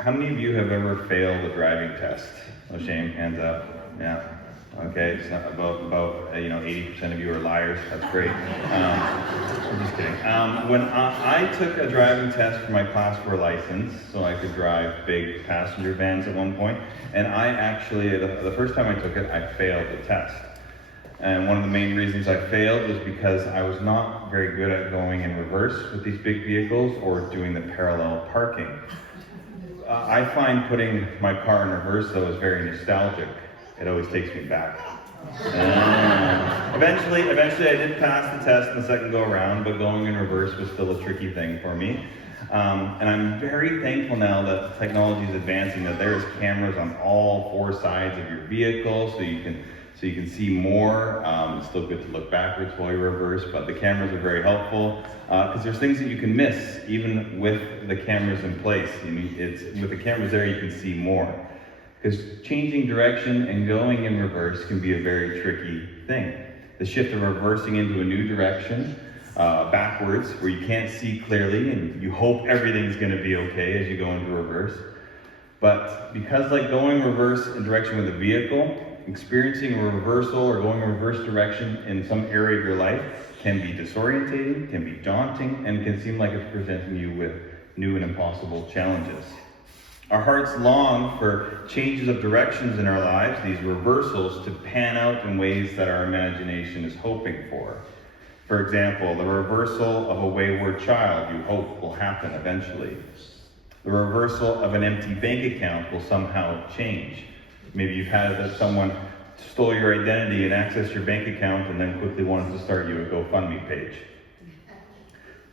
How many of you have ever failed a driving test? No shame, hands up. Yeah. Okay, so about 80% of you are liars. That's great. I'm just kidding. When I took a driving test for my Class 4 license, so I could drive big passenger vans at one point, and I actually, the first time I took it, I failed the test. And one of the main reasons I failed was because I was not very good at going in reverse with these big vehicles or doing the parallel parking. I find putting my car in reverse, though, is very nostalgic. It always takes me back. Eventually I did pass the test in the second go around, but going in reverse was still a tricky thing for me. And I'm very thankful now that technology is advancing, that there's cameras on all four sides of your vehicle, so you can see more. It's still good to look backwards while you reverse, but the cameras are very helpful because there's things that you can miss even with the cameras in place. With the cameras there, you can see more. Because changing direction and going in reverse can be a very tricky thing. The shift of reversing into a new direction, backwards, where you can't see clearly and you hope everything's going to be okay as you go into reverse. But because like going reverse in direction with a vehicle, experiencing a reversal or going in reverse direction in some area of your life can be disorientating, can be daunting, and can seem like it's presenting you with new and impossible challenges. Our hearts long for changes of directions in our lives, these reversals, to pan out in ways that our imagination is hoping for. For example, the reversal of a wayward child you hope will happen eventually. The reversal of an empty bank account will somehow change. Maybe you've had that someone stole your identity and accessed your bank account and then quickly wanted to start you a GoFundMe page.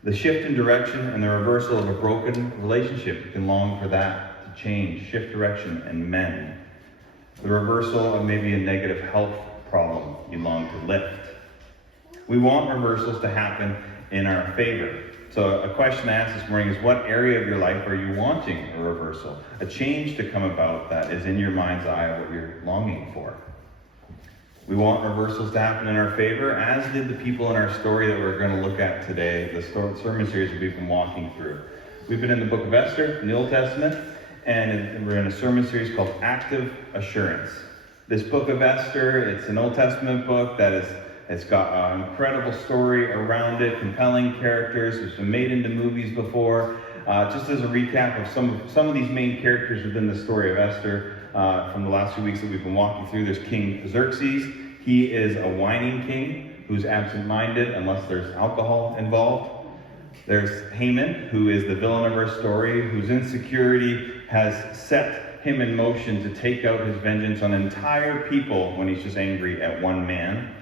The shift in direction and the reversal of a broken relationship, you can long for that to change, shift direction, and mend. The reversal of maybe a negative health problem you long to lift. We want reversals to happen in our favor. So a question I asked this morning is, what area of your life are you wanting a reversal? A change to come about that is in your mind's eye what you're longing for. We want reversals to happen in our favor, as did the people in our story that we're going to look at today, the sermon series we've been walking through. We've been in the book of Esther in the Old Testament, and we're in a sermon series called Active Assurance. This book of Esther, it's an Old Testament book that it's got an incredible story around it, compelling characters. It's been made into movies before. Just as a recap of some of these main characters within the story of Esther from the last few weeks that we've been walking through, there's King Xerxes. He is a whining king who's absent-minded unless there's alcohol involved. There's Haman, who is the villain of our story, whose insecurity has set him in motion to take out his vengeance on entire people when he's just angry at one man.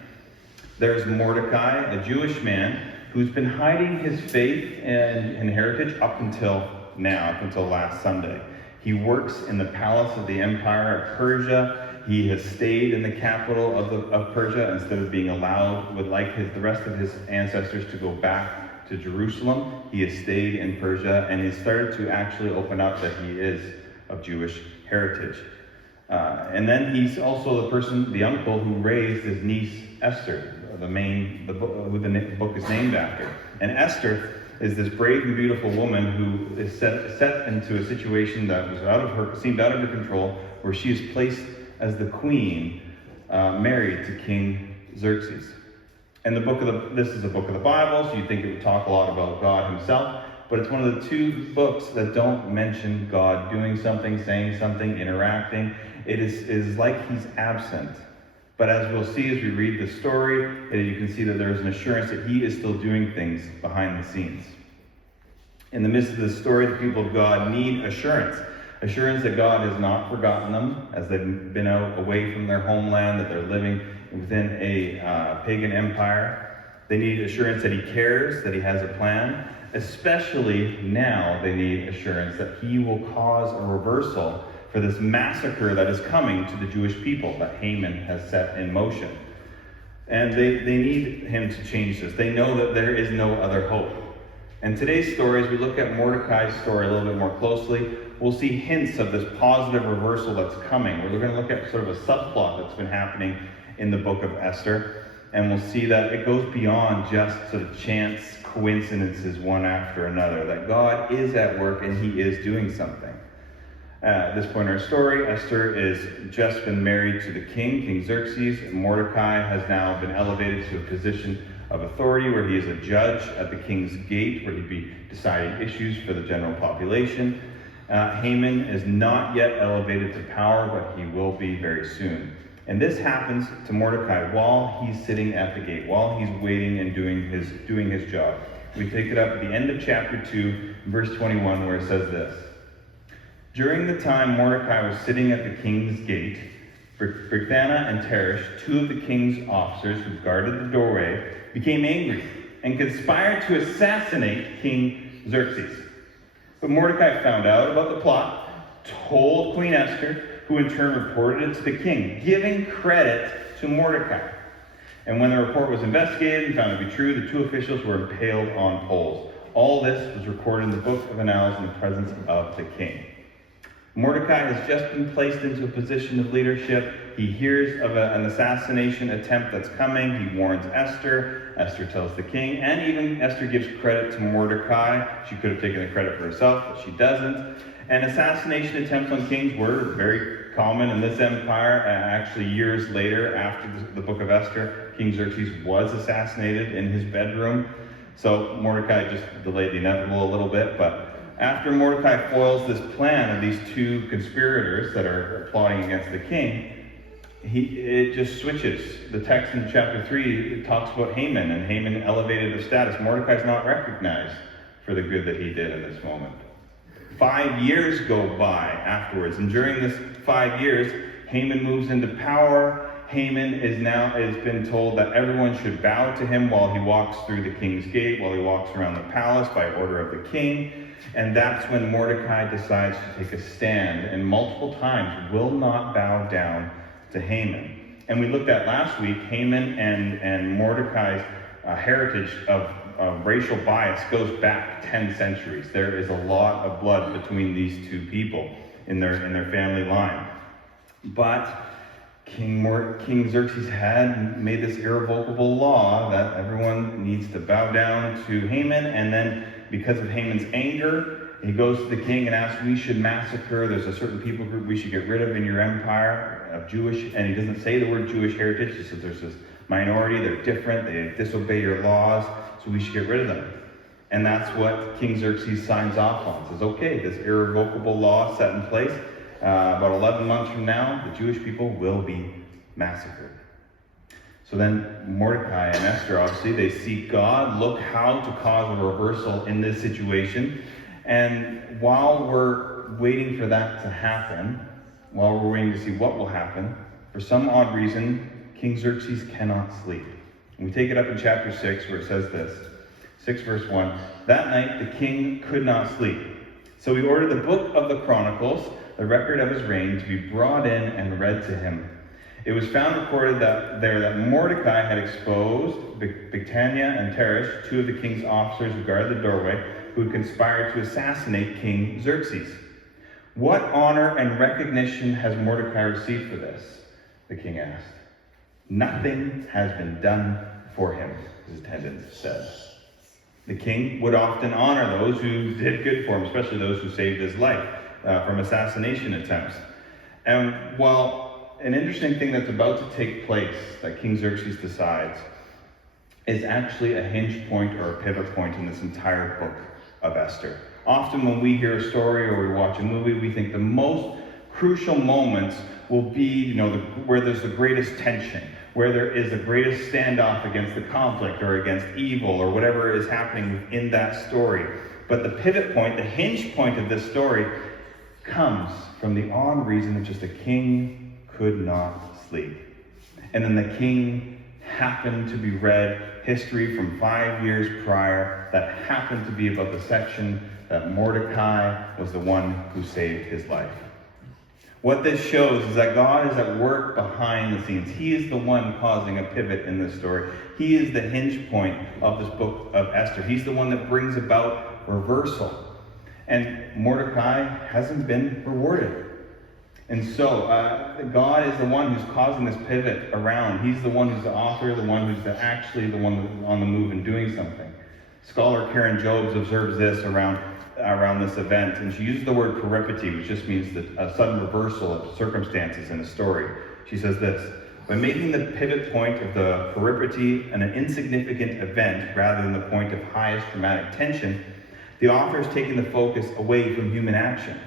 There's Mordecai, a Jewish man who's been hiding his faith and heritage up until now, up until last Sunday. He works in the palace of the Empire of Persia. He has stayed in the capital of Persia instead of being allowed, the rest of his ancestors, to go back to Jerusalem. He has stayed in Persia, and he started to actually open up that he is of Jewish heritage. And then he's also the uncle who raised his niece Esther, who the book is named after. And Esther is this brave and beautiful woman who is set into a situation that was seemed out of her control, where she is placed as the queen, married to King Xerxes. And this is a book of the Bible, so you'd think it would talk a lot about God himself, but it's one of the two books that don't mention God doing something, saying something, interacting. It is like he's absent. But as we'll see as we read the story, you can see that there is an assurance that he is still doing things behind the scenes. In the midst of this story, the people of God need assurance. Assurance that God has not forgotten them as they've been out away from their homeland, that they're living within a pagan empire. They need assurance that he cares, that he has a plan. Especially now they need assurance that he will cause a reversal for this massacre that is coming to the Jewish people that Haman has set in motion. And they need him to change this. They know that there is no other hope. And today's story, as we look at Mordecai's story a little bit more closely, we'll see hints of this positive reversal that's coming. We're going to look at sort of a subplot that's been happening in the book of Esther. And we'll see that it goes beyond just sort of chance coincidences one after another, that God is at work and he is doing something. At this point in our story, Esther has just been married to the king, King Xerxes, and Mordecai has now been elevated to a position of authority where he is a judge at the king's gate, where he'd be deciding issues for the general population. Haman is not yet elevated to power, but he will be very soon. And this happens to Mordecai while he's sitting at the gate, while he's waiting and doing his job. We take it up at the end of chapter 2, verse 21, where it says this. During the time Mordecai was sitting at the king's gate, Bigthana and Teresh, two of the king's officers who guarded the doorway, became angry and conspired to assassinate King Xerxes. But Mordecai found out about the plot, told Queen Esther, who in turn reported it to the king, giving credit to Mordecai. And when the report was investigated and found to be true, the two officials were impaled on poles. All this was recorded in the book of Annals in the presence of the king. Mordecai has just been placed into a position of leadership. He hears of an assassination attempt that's coming. He warns Esther. Esther tells the king, and even Esther gives credit to Mordecai. She could have taken the credit for herself, but she doesn't. And assassination attempts on kings were very common in this empire. Actually, years later, after the book of Esther, King Xerxes was assassinated in his bedroom. So Mordecai just delayed the inevitable a little bit, but after Mordecai foils this plan of these two conspirators that are plotting against the king, it just switches. The text in chapter 3 it talks about Haman, and Haman elevated his status. Mordecai's not recognized for the good that he did in this moment. 5 years go by afterwards, and during this 5 years, Haman moves into power. Haman has been told that everyone should bow to him while he walks through the king's gate, while he walks around the palace by order of the king. And that's when Mordecai decides to take a stand, and multiple times will not bow down to Haman. And we looked at last week, Haman and Mordecai's heritage of racial bias goes back 10 centuries. There is a lot of blood between these two people in their family line. But King Xerxes had made this irrevocable law that everyone needs to bow down to Haman, and then because of Haman's anger, he goes to the king and asks, we should massacre, there's a certain people group we should get rid of in your empire of Jewish, and he doesn't say the word Jewish heritage, he says there's this minority, they're different, they disobey your laws, so we should get rid of them. And that's what King Xerxes signs off on. Says, okay, this irrevocable law set in place, about 11 months from now, the Jewish people will be massacred. So then Mordecai and Esther, obviously, they seek God, look how to cause a reversal in this situation. And while we're waiting for that to happen, while we're waiting to see what will happen, for some odd reason, King Xerxes cannot sleep. And we take it up in chapter 6 where it says this, 6 verse 1, that night the king could not sleep. So he ordered the book of the Chronicles, the record of his reign, to be brought in and read to him. It was found recorded that Mordecai had exposed Bigthana and Teresh, two of the king's officers who guarded the doorway, who had conspired to assassinate King Xerxes. What honor and recognition has Mordecai received for this? The king asked. Nothing has been done for him, his attendants said. The king would often honor those who did good for him, especially those who saved his life from assassination attempts. And while an interesting thing that's about to take place that King Xerxes decides is actually a hinge point or a pivot point in this entire book of Esther. Often when we hear a story or we watch a movie, we think the most crucial moments will be, where there's the greatest tension, where there is the greatest standoff against the conflict or against evil or whatever is happening in that story. But the pivot point, the hinge point of this story comes from the odd reason that just the king could not sleep. And then the king happened to be read history from 5 years prior that happened to be about the section that Mordecai was the one who saved his life. What this shows is that God is at work behind the scenes. He is the one causing a pivot in this story. He is the hinge point of this book of Esther. He's the one that brings about reversal. And Mordecai hasn't been rewarded. And so God is the one who's causing this pivot around. He's the one who's the author, the one who's actually the one on the move and doing something. Scholar Karen Jobes observes this around around this event, and she uses the word peripety, which just means a sudden reversal of circumstances in a story. She says this: by making the pivot point of the peripety an insignificant event rather than the point of highest dramatic tension, the author is taking the focus away from human action.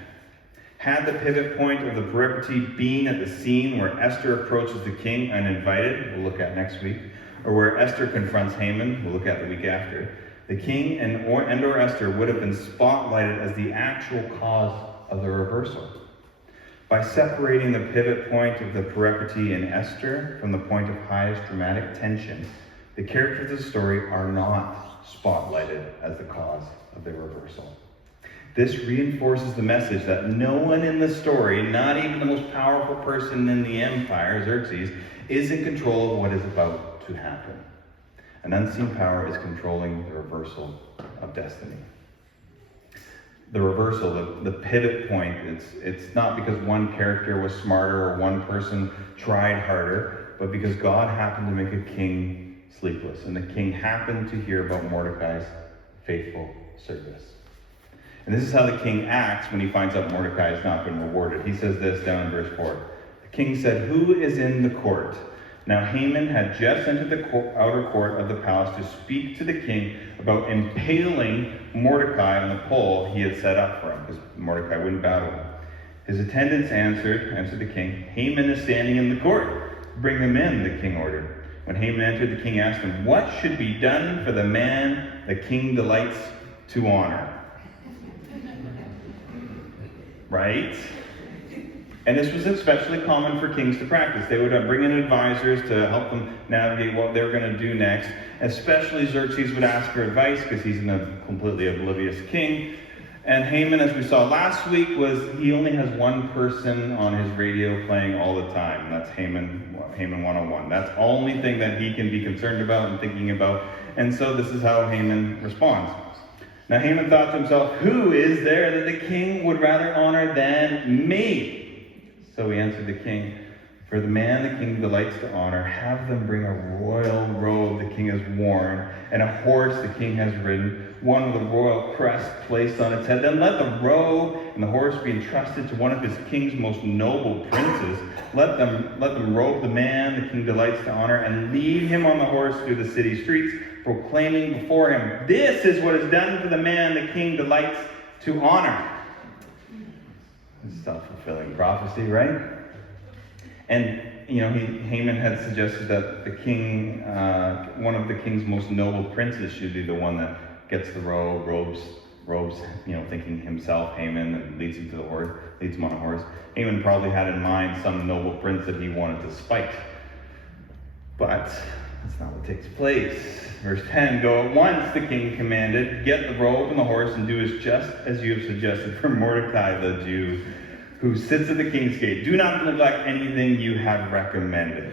Had the pivot point of the peripety been at the scene where Esther approaches the king uninvited, we'll look at next week, or where Esther confronts Haman, we'll look at the week after, the king and/or Esther would have been spotlighted as the actual cause of the reversal. By separating the pivot point of the peripety in Esther from the point of highest dramatic tension, the characters of the story are not spotlighted as the cause of their reversal. This reinforces the message that no one in the story, not even the most powerful person in the empire, Xerxes, is in control of what is about to happen. An unseen power is controlling the reversal of destiny. The reversal, the pivot point, it's not because one character was smarter or one person tried harder, but because God happened to make a king sleepless, and the king happened to hear about Mordecai's faithful service. And this is how the king acts when he finds out Mordecai has not been rewarded. He says this down in verse 4. The king said, "Who is in the court?" Now Haman had just entered the outer court of the palace to speak to the king about impaling Mordecai on the pole he had set up for him, because Mordecai wouldn't bow to him. His attendants answered the king, "Haman is standing in the court. Bring him in," the king ordered. When Haman entered, the king asked him, "What should be done for the man the king delights to honor?" Right? And this was especially common for kings to practice. They would bring in advisors to help them navigate what they were going to do next. Especially Xerxes would ask for advice because he's a completely oblivious king. And Haman, as we saw last week, he only has one person on his radio playing all the time. And that's Haman 101. That's the only thing that he can be concerned about and thinking about. And so this is how Haman responds. Now Haman thought to himself, "Who is there that the king would rather honor than me?" So he answered the king, "For the man the king delights to honor, have them bring a royal robe the king has worn, and a horse the king has ridden, one with a royal crest placed on its head. Then let the robe and the horse be entrusted to one of his king's most noble princes. Let them robe the man the king delights to honor, and lead him on the horse through the city streets, proclaiming before him, 'This is what is done for the man the king delights to honor.'" It's self-fulfilling prophecy, right? And, Haman had suggested that the king, one of the king's most noble princes should be the one that gets the robes, thinking himself, Haman, and leads him on a horse. Haman probably had in mind some noble prince that he wanted to spite. But that's not what takes place. Verse 10, "Go at once," the king commanded. "Get the robe and the horse and do just as you have suggested for Mordecai the Jew, who sits at the king's gate. Do not neglect anything you have recommended."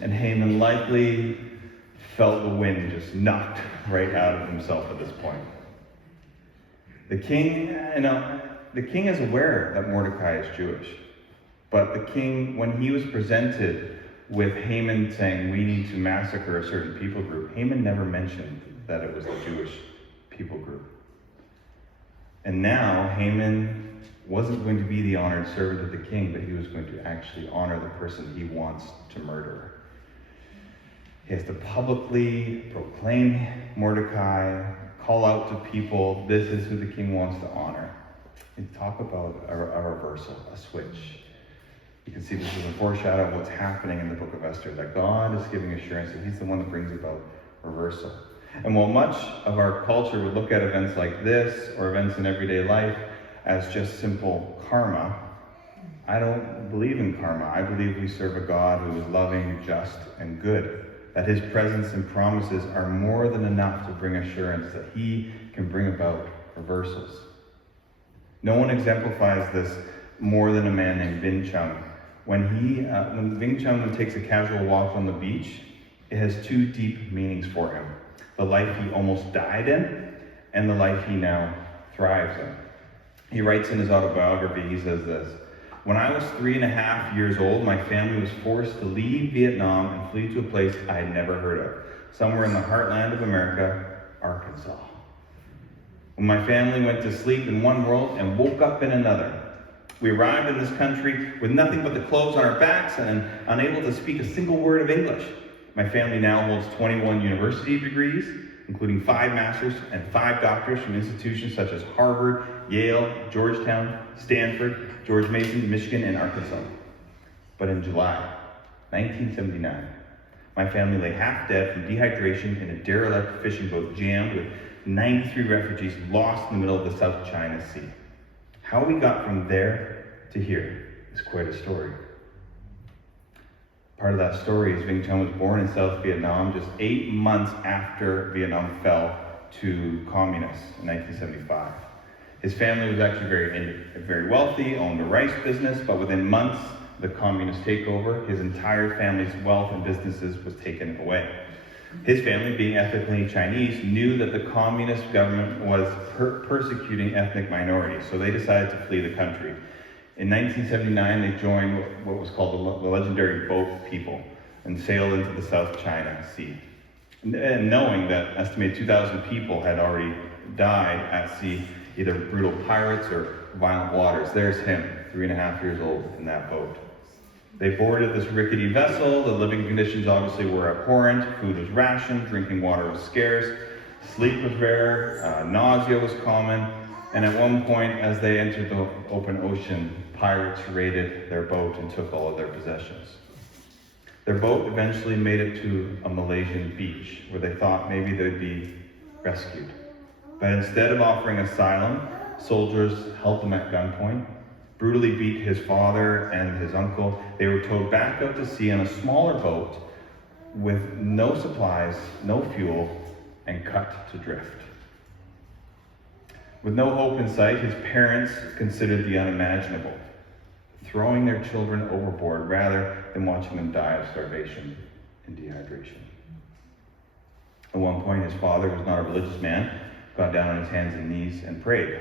And Haman likely felt the wind just knocked right out of himself at this point. The king is aware that Mordecai is Jewish. But the king, when he was presented with Haman saying, "We need to massacre a certain people group," Haman never mentioned that it was the Jewish people group. And now Haman wasn't going to be the honored servant of the king, but he was going to actually honor the person he wants to murder. He has to publicly proclaim Mordecai, call out to people, this is who the king wants to honor. And talk about a reversal, a switch. You can see this is a foreshadow of what's happening in the book of Esther, that God is giving assurance that he's the one that brings about reversal. And while much of our culture would look at events like this, or events in everyday life, as just simple karma, I don't believe in karma. I believe we serve a God who is loving, just, and good. That his presence and promises are more than enough to bring assurance that he can bring about reversals. No one exemplifies this more than a man named Vin Chung. When Ving Chung takes a casual walk on the beach, it has two deep meanings for him. The life he almost died in, and the life he now thrives in. He writes in his autobiography, he says this, "When I was 3.5 years old, my family was forced to leave Vietnam and flee to a place I had never heard of, somewhere in the heartland of America, Arkansas." When my family went to sleep in one world and woke up in another. We arrived in this country with nothing but the clothes on our backs and unable to speak a single word of English. My family now holds 21 university degrees, including 5 masters and 5 doctors from institutions such as Harvard, Yale, Georgetown, Stanford, George Mason, Michigan, and Arkansas. But in July 1979, my family lay half dead from dehydration in a derelict fishing boat jammed with 93 refugees lost in the middle of the South China Sea. How we got from there to here is quite a story. Part of that story is Vinh Chun was born in South Vietnam just 8 months after Vietnam fell to communists in 1975. His family was actually very wealthy, owned a rice business, but within months of the communist takeover, his entire family's wealth and businesses was taken away. His family, being ethnically Chinese, knew that the communist government was persecuting ethnic minorities, so they decided to flee the country. In 1979, they joined what was called the legendary boat people and sailed into the South China Sea. And knowing that estimated 2,000 people had already died at sea, either brutal pirates or violent waters, there's him, 3.5 years old, in that boat. They boarded this rickety vessel. The living conditions obviously were abhorrent. Food was rationed, drinking water was scarce, sleep was rare, nausea was common, and at one point, as they entered the open ocean, pirates raided their boat and took all of their possessions. Their boat eventually made it to a Malaysian beach where they thought maybe they'd be rescued. But instead of offering asylum, soldiers held them at gunpoint, brutally beat his father and his uncle. They were towed back out to sea on a smaller boat with no supplies, no fuel, and cut to drift. With no hope in sight, his parents considered the unimaginable, throwing their children overboard rather than watching them die of starvation and dehydration. At one point, his father was not a religious man, got down on his hands and knees and prayed.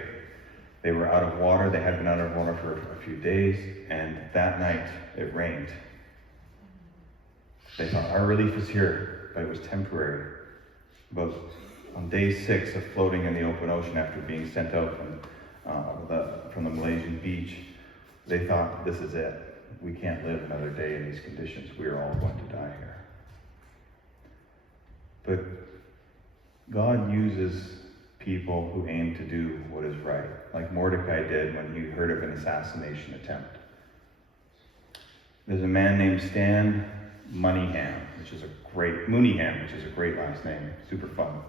They were out of water. They had been out of water for a few days, and that night it rained. They thought, our relief is here, but it was temporary. But on day 6 of floating in the open ocean after being sent out from the Malaysian beach, they thought, this is it. We can't live another day in these conditions. We are all going to die here. But God uses people who aim to do what is right, like Mordecai did when he heard of an assassination attempt. There's a man named Stan Mooneyham, which is a great last name, super fun.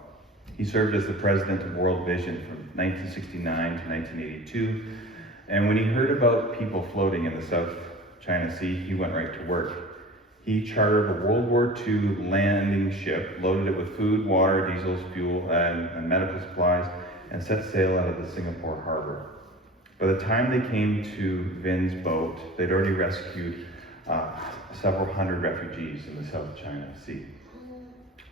He served as the president of World Vision from 1969 to 1982, and when he heard about people floating in the South China Sea, he went right to work. He chartered a World War II landing ship, loaded it with food, water, diesel, fuel, and medical supplies, and set sail out of the Singapore harbor. By the time they came to Vin's boat, they'd already rescued several hundred refugees in the South China Sea.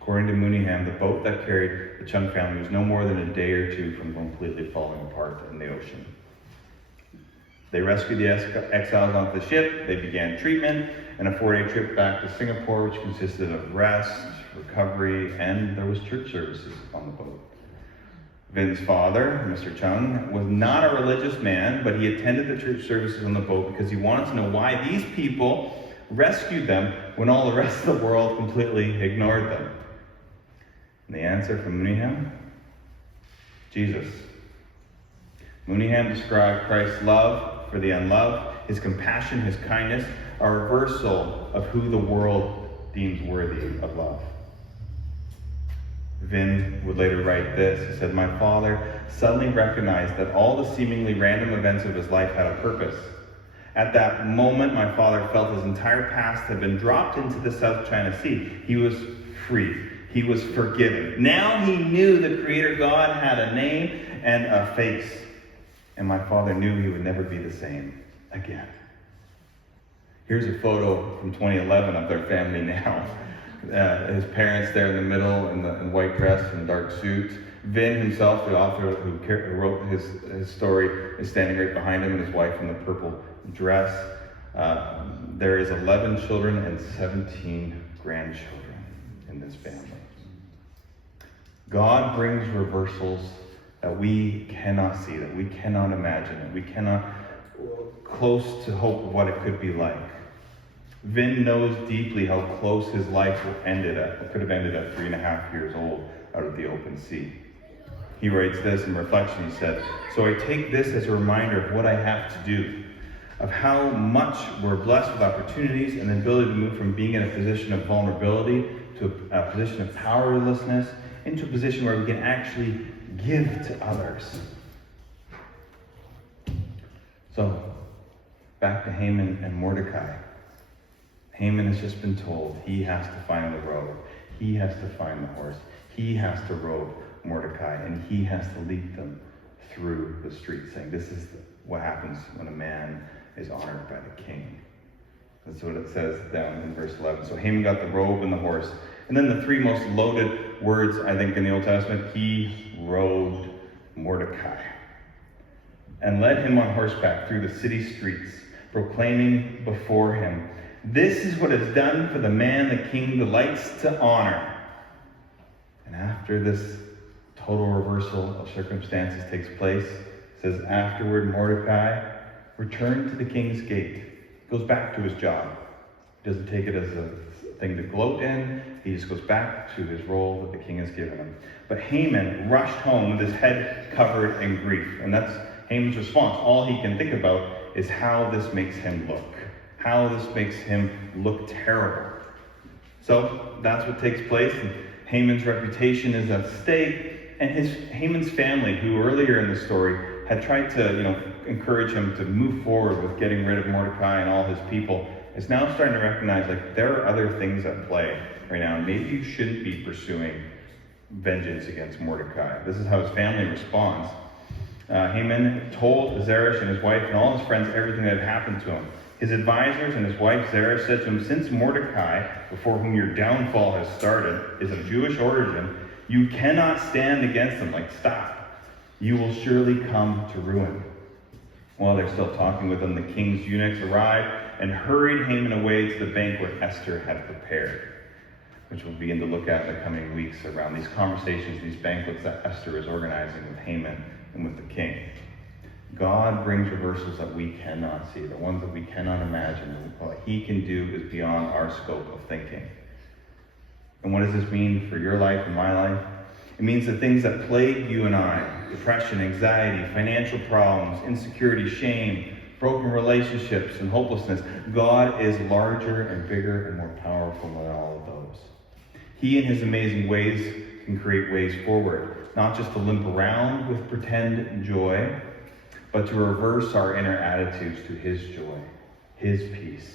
According to Mooneyham, the boat that carried the Chung family was no more than a day or two from completely falling apart in the ocean. They rescued the exiles onto the ship, they began treatment, and a 4-day trip back to Singapore, which consisted of rest, recovery, and there was church services on the boat. Vin's father, Mr. Chung, was not a religious man, but he attended the church services on the boat because he wanted to know why these people rescued them when all the rest of the world completely ignored them. And the answer from Mooneyham? Jesus. Mooneyham described Christ's love for the unloved, his compassion, his kindness, a reversal of who the world deems worthy of love. Vin would later write this. He said, my father suddenly recognized that all the seemingly random events of his life had a purpose. At that moment, my father felt his entire past had been dropped into the South China Sea. He was free. He was forgiven. Now he knew the Creator God had a name and a face. And my father knew he would never be the same again. Here's a photo from 2011 of their family now. His parents there in the middle in white dress and dark suits. Vin himself, the author who wrote his story, is standing right behind him, and his wife in the purple dress. There is 11 children and 17 grandchildren in this family. God brings reversals that we cannot see, that we cannot imagine, that we cannot close to hope of what it could be like. Vin knows deeply how close his life could have ended at 3.5 years old out of the open sea. He writes this in reflection. He said, "So I take this as a reminder of what I have to do, of how much we're blessed with opportunities and the ability to move from being in a position of vulnerability to a position of powerlessness into a position where we can actually give to others." So, back to Haman and Mordecai. Haman has just been told he has to find the robe. He has to find the horse. He has to robe Mordecai, and he has to lead them through the streets, saying, this is what happens when a man is honored by the king. That's what it says down in verse 11. So Haman got the robe and the horse. And then the three most loaded words, I think, in the Old Testament, he robed Mordecai and led him on horseback through the city streets, proclaiming before him, "This is what is done for the man the king delights to honor." And after this total reversal of circumstances takes place, it says, afterward Mordecai returned to the king's gate. Goes back to his job. He doesn't take it as a thing to gloat in. He just goes back to his role that the king has given him. But Haman rushed home with his head covered in grief. And that's Haman's response. All he can think about is how this makes him look. How this makes him look terrible. So that's what takes place. And Haman's reputation is at stake. And Haman's family, who earlier in the story had tried to, encourage him to move forward with getting rid of Mordecai and all his people, is now starting to recognize, there are other things at play right now. Maybe you shouldn't be pursuing vengeance against Mordecai. This is how his family responds. Haman told Xerxes and his wife and all his friends everything that had happened to him. His advisors and his wife Xerxes said to him, "Since Mordecai, before whom your downfall has started, is of Jewish origin, you cannot stand against him." Stop. "You will surely come to ruin." While they're still talking with him, the king's eunuchs arrived and hurried Haman away to the banquet Esther had prepared, which we'll begin to look at in the coming weeks around these conversations, these banquets that Esther is organizing with Haman and with the king. God brings reversals that we cannot see, the ones that we cannot imagine. What he can do is beyond our scope of thinking. And what does this mean for your life and my life? It means the things that plague you and I, depression, anxiety, financial problems, insecurity, shame, broken relationships, and hopelessness, God is larger and bigger and more powerful than all of those. He, in his amazing ways, can create ways forward, not just to limp around with pretend joy, but to reverse our inner attitudes to his joy, his peace.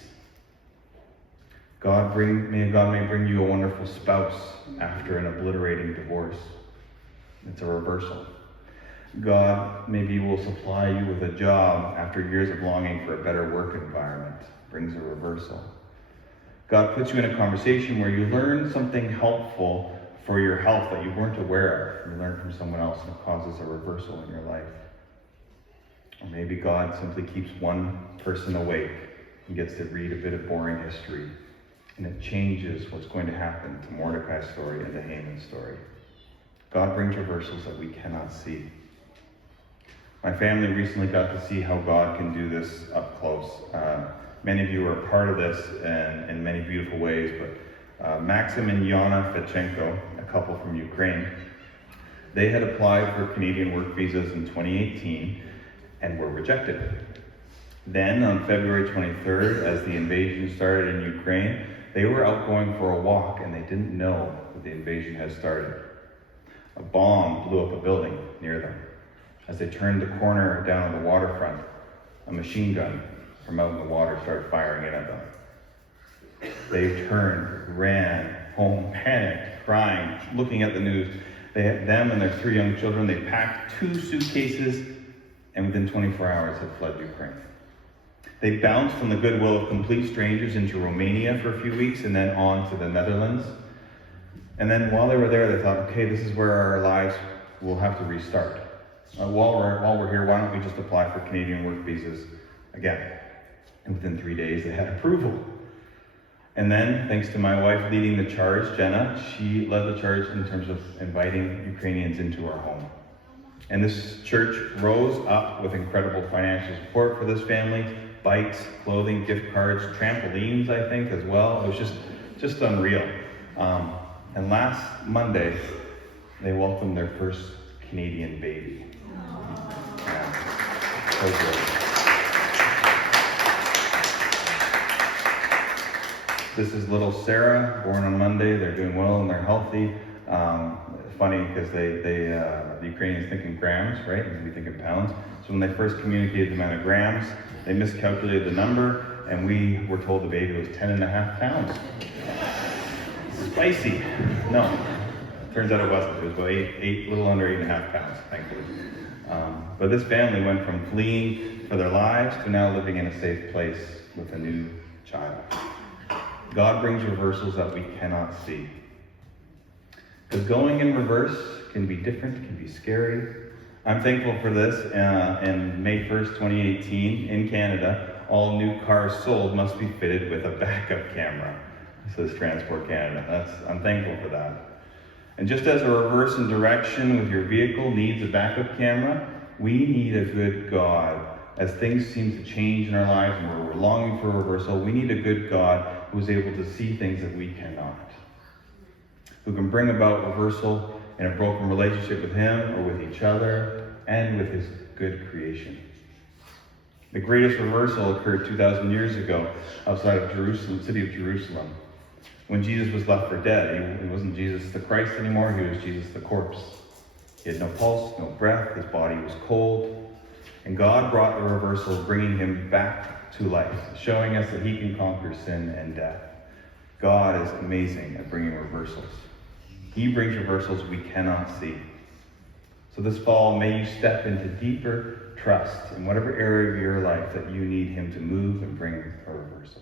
May God bring you a wonderful spouse after an obliterating divorce. It's a reversal. God maybe will supply you with a job after years of longing for a better work environment. Brings a reversal. God puts you in a conversation where you learn something helpful for your health that you weren't aware of. You learn from someone else, and it causes a reversal in your life. Or maybe God simply keeps one person awake and gets to read a bit of boring history, and it changes what's going to happen to Mordecai's story and to Haman's story. God brings reversals that we cannot see. My family recently got to see how God can do this up close. Many of you are a part of this in many beautiful ways, but Maxim and Yana Fechenko, a couple from Ukraine, they had applied for Canadian work visas in 2018 and were rejected. Then, on February 23rd, as the invasion started in Ukraine, they were out going for a walk and they didn't know that the invasion had started. A bomb blew up a building near them. As they turned the corner down the waterfront, a machine gun from out in the water started firing in at them. They turned, ran home, panicked, crying, looking at the news. Them and their 3 young children, they packed 2 suitcases and within 24 hours had fled Ukraine. They bounced from the goodwill of complete strangers into Romania for a few weeks and then on to the Netherlands. And then while they were there, they thought, okay, this is where our lives will have to restart. While we're here, why don't we just apply for Canadian work visas again? And within 3 days, they had approval. And then, thanks to my wife leading the charge, Jenna, she led the charge in terms of inviting Ukrainians into our home. And this church rose up with incredible financial support for this family. Bikes, clothing, gift cards, trampolines, I think, as well. It was just unreal. And last Monday, they welcomed their first Canadian baby. Yeah, so good. This is little Sarah, born on Monday. They're doing well and they're healthy. Funny because the Ukrainians think in grams, right? And we think in pounds. So when they first communicated the amount of grams, they miscalculated the number, and we were told the baby was 10.5 pounds. Spicy. No, turns out it wasn't. It was about a little under 8.5 pounds, thankfully. But this family went from fleeing for their lives to now living in a safe place with a new child. God brings reversals that we cannot see. Because going in reverse can be different, can be scary. I'm thankful for this. In May 1st, 2018, in Canada, all new cars sold must be fitted with a backup camera. Says Transport Canada. I'm thankful for that. And just as a reverse in direction with your vehicle needs a backup camera, we need a good God. As things seem to change in our lives and we're longing for reversal, we need a good God who is able to see things that we cannot. Who can bring about reversal in a broken relationship with Him or with each other and with His good creation. The greatest reversal occurred 2,000 years ago outside of Jerusalem, the city of Jerusalem. When Jesus was left for dead, he wasn't Jesus the Christ anymore, he was Jesus the corpse. He had no pulse, no breath, his body was cold. And God brought a reversal, bringing him back to life, showing us that he can conquer sin and death. God is amazing at bringing reversals. He brings reversals we cannot see. So this fall, may you step into deeper trust in whatever area of your life that you need him to move and bring a reversal.